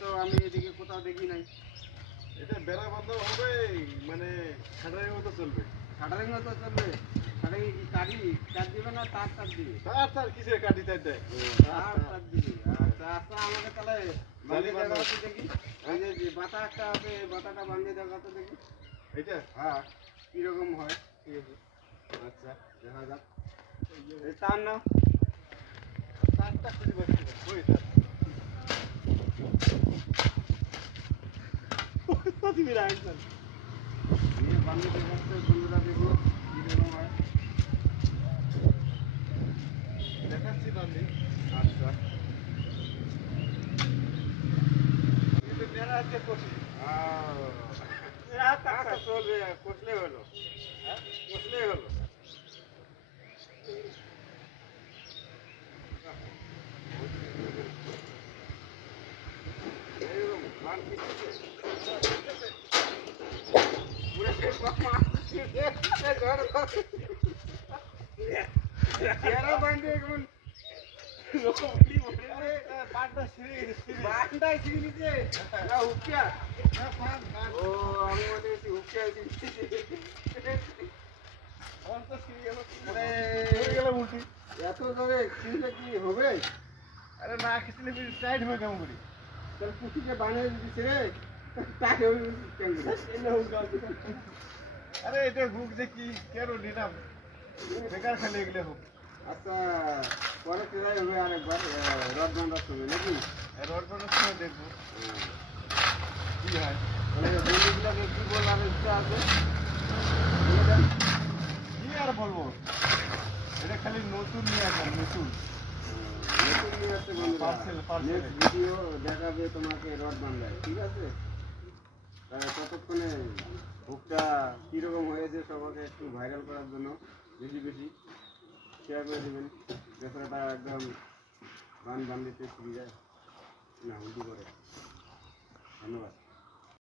তো আমি এদিকে কোথাও দেখি নাই। এটা বেড়া বন্ধ হবে, মানে শাটারিং মতো চলবে। শাটারিং মতো চলবে? শাটারিং কি কাঠ দিবে না তার দিবে? তার কিসের কাটি তাই দেয়? তার দিবে। আচ্ছা আচ্ছা, আমাকে তাহলে বাঁধিয়ে দেওয়া হচ্ছে দেখি। এই যে বাতা একটা আছে, এই বাতাটা বাঁধিয়ে দেওয়া হচ্ছে দেখি। এইটা? হ্যাঁ, কিরকম হয়। ঠিক আছে, আচ্ছা, দেখা যাক। এই তার নাও। তারটা খুঁজে পাচ্ছি না। ওই তার। তুমি রাখছেন। দিয়ে বাঁধিয়ে দেওয়া হচ্ছে, বন্ধুরা দেখুন কিরকম হয়। দেখাচ্ছি বান্ধি। আচ্ছা, কিন্তু মেরা হাতে কষি। আচ্ছা চলবে, কষলে হলো। হ্যাঁ? কষলে হলো। এরকম ধান পিছছে। পুরো শেষ বাবা। চেহারা বাঁধে এখন লোক উঠলি বলে। আরে পাটটা ছিঁড়ে গেছে। বাঁধটাই ছিঁড়ে দিচ্ছে না হুকিয়া। ও আমি মনে করছি হুকিয়া ছিঁড়ে। আমার তো ছিঁড়ে গেল। আরে হয়ে গেল উল্টি। এত জোরে ছিঁড়লে কি হবে? আরে না খিচলে টাইট হয়ে কেমন করি? তাহলে পুঁথিকে বানিয়ে দিচ্ছে রে, তাকে ওই আরে এটা হুক যে কি কেন নিলাম? বেকার খালি এগুলো হুক। আচ্ছা, পরে ট্রাই হবে আরেকবার রড বাঁধার সময় নাকি? রড বানানোর সময় দেখবো কি হয়। তাহলে বন্ধুগুলোকে কি বলার ইচ্ছা আছে? কি আর বলবো, এটা খালি নতুন নিয়ে আসলাম, নতুন নতুন নিয়ে আসছে বন্ধুরা। পার্সেল। নেক্সট ভিডিও দেখাবে তোমাকে রড বাঁধায়, ঠিক আছে? ততক্ষণে হুকটা কীরকম হয়েছে সবাইকে একটু ভাইরাল করার জন্য বেশি বেশি শেয়ার করে দেবেন। বেচারাটা একদম গান বান দিতে শিখে যায় না, উল্টু করে। ধন্যবাদ।